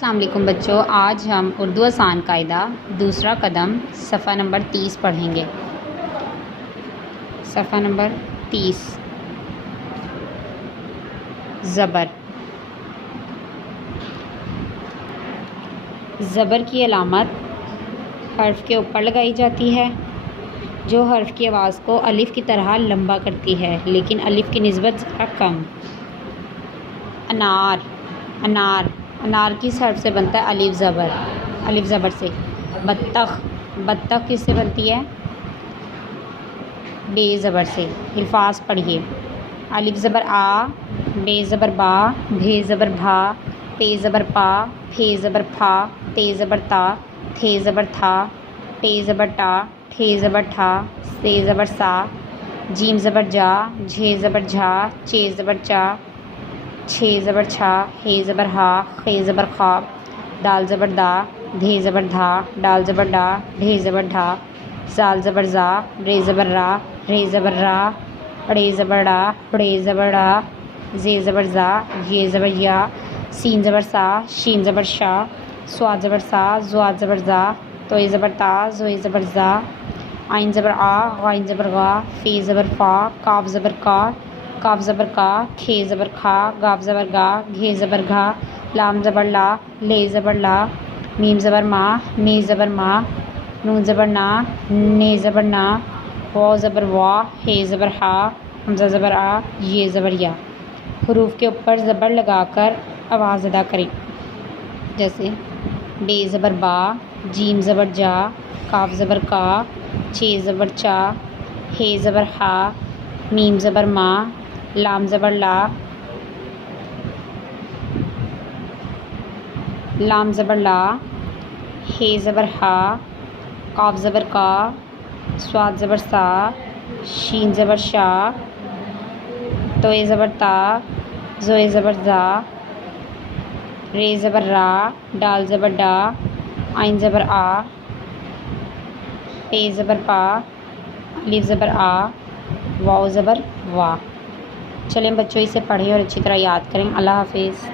अस्सलाम वालेकुम बच्चों, आज हम उर्दू आसान कायदा दूसरा कदम सफ़ा नंबर 30 पढ़ेंगे। सफ़ा नंबर 30। ज़बर। ज़बर की अलामत हर्फ के ऊपर लगाई जाती है, जो हर्फ की आवाज़ को अलिफ की तरह लंबा करती है, लेकिन अलिफ की निस्बत ज़रा कम। अनार। अनार अनार किस हर्फ से बनता है? अलिफ ज़बर। अलिफ ज़बर से। बत्तख। बत्तख किससे बनती है? बे ज़बर से। अल्फाज पढ़िए। अलिफ ज़बर आ, बे ज़बर बा, भे ज़बर भा, पे ज़बर पा, फे ज़बर फा, ते ज़बर ता, थे ज़बर था, पे ज़बर टा, ठे ज़बर ठा, से ज़बर सा, जीम ज़बर जा, झे ज़बर झा, चे ज़बर चा, छे ज़बर छा, हे ज़बर हा, खे ज़बर खा, दाल ज़बर दा, धे ज़बर धा, डाल ज़बर डा, ढे ज़बर ढा, जाल ज़बर जा, रे ज़बर रा, रे ज़बर रा, ड़े ज़बर डा, ड़े ज़बर डा, जे ज़बर जा, ये ज़बर या, सीन ज़बर सा, शीन ज़बर शा, स्वाद ज़बर सा, ज़्वाद ज़बर जा, तोए ज़बर ता, ज़ोए ज़बर जा, आइन ज़बर आ, गाइन ज़बर गा, फे ज़बर फा, काफ ज़बर का, काफ ज़बर का, खे ज़बर खा, गाफ ज़बर गा, घे ज़बर घा, लाम ज़बर ला, ले ज़बर ला, मीम ज़बर मा, मे ज़बर मा, नून ज़बर ना, ने ज़बर ना, वाव ज़बर वा, हे ज़बर हा, हमज़ा ज़बर आ, ये ज़बर या। हरूफ के ऊपर ज़बर लगाकर आवाज़ अदा करें, जैसे बे ज़बर बा, जीम ज़बर जा, काफ ज़बर का, चे ज़बर चा, हे ज़बर हा, मीम ज़बर मा, लाम ज़बर ला, लाम ज़बर ला, हे ज़बर हा, काफ ज़बर का, स्वाद ज़बर सा, शीन ज़बर शा, तोए ज़बर ता, ज़ोए ज़बर ज़ा, रे ज़बर रा, डाल ज़बर डा, आइन ज़बर आ, पे ज़बर पा, अलिफ ज़बर आ, वाव ज़बर वा। चलें बच्चों, इसे पढ़ें और अच्छी तरह याद करें। अल्लाह हाफिज़।